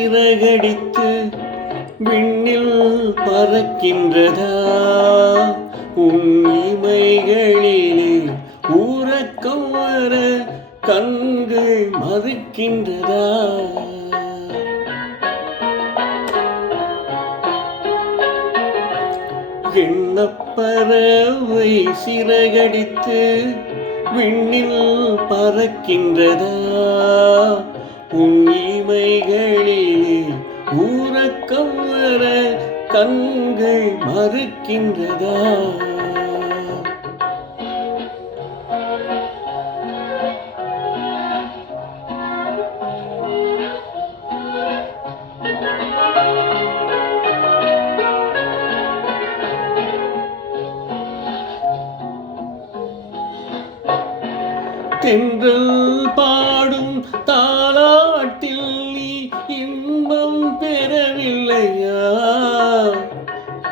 சிறகடித்து விண்ணில் பறக்கின்றதா? உன் இமைகளிலே உறக்கம் வர கண்கள் மறுக்கின்றதா? எண்ணப்பறவை சிறகடித்து விண்ணில் பறக்கின்றதா? உன் இமைகளிலே உறக்கம் வர கண்கள் மறுக்கின்றதா? தென்றல் பாடும் தாலாட்டில் நீ இன்பம் பெறவில்லையா?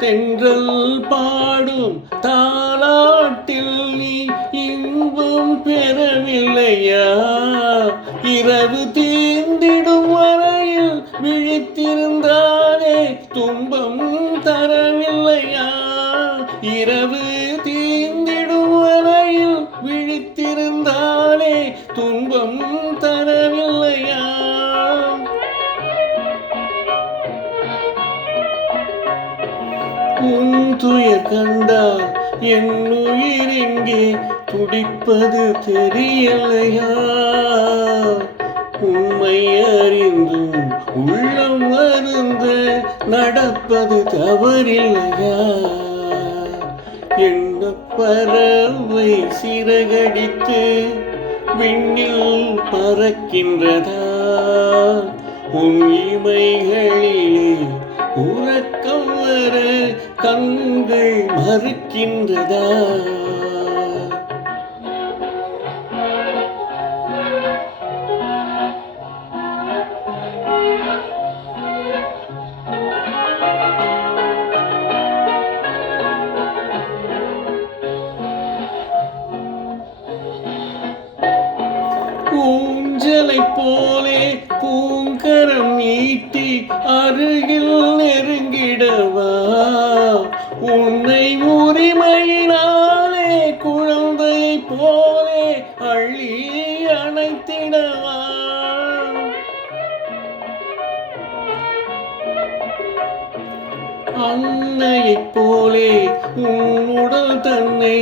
தென்றல் பாடும் தாலாட்டில் நீ இன்பம் பெறவில்லையா? இரவு தீர்ந்திடும் வரையில் விழித்திருந்தாலே துன்பம் தரவில்லையா? இரவு தீர்ந்திடும் வரையில் விழித்திருந்தாலே துன்பம் தரவில்லையா? உன் துயர் கண்டால் என் உயிர் எங்கே துடிப்பது தெரியலையா? உண்மை அறிந்தும் உள்ளம் வருந்த நடப்பது தவறில்லையா? எண்ணப்பறவை சிறகடித்து விண்ணில் பறக்கின்றதா? உன் இமைகளிலே உறக்கம் வர கண்கள் மறுக்கின்றதா? ஊஞ்சலை போலே பூங்கரம் நீட்டி அருகில் நெருங்கிடவா? உன்னை உரிமையினாலே குழந்தை போலே அள்ளி அணைத்திடவா? அன்னையைப் போலே உன் உடல் தன்னை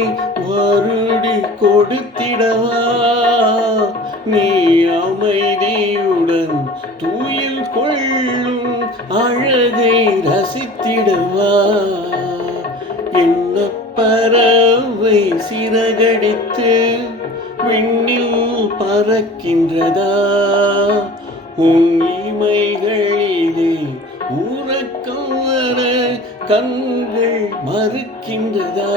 வருடி கொடுத்திடவா? நீ அமைதியுடன் தூயில் கொள்ளும் அழகை ரசித்திடவா? எண்ணப்பறவை சிறகடித்து விண்ணில் பறக்கின்றதா? உன் இமைகளிலே உறக்கம் வர கண்கள் மறுக்கின்றதா?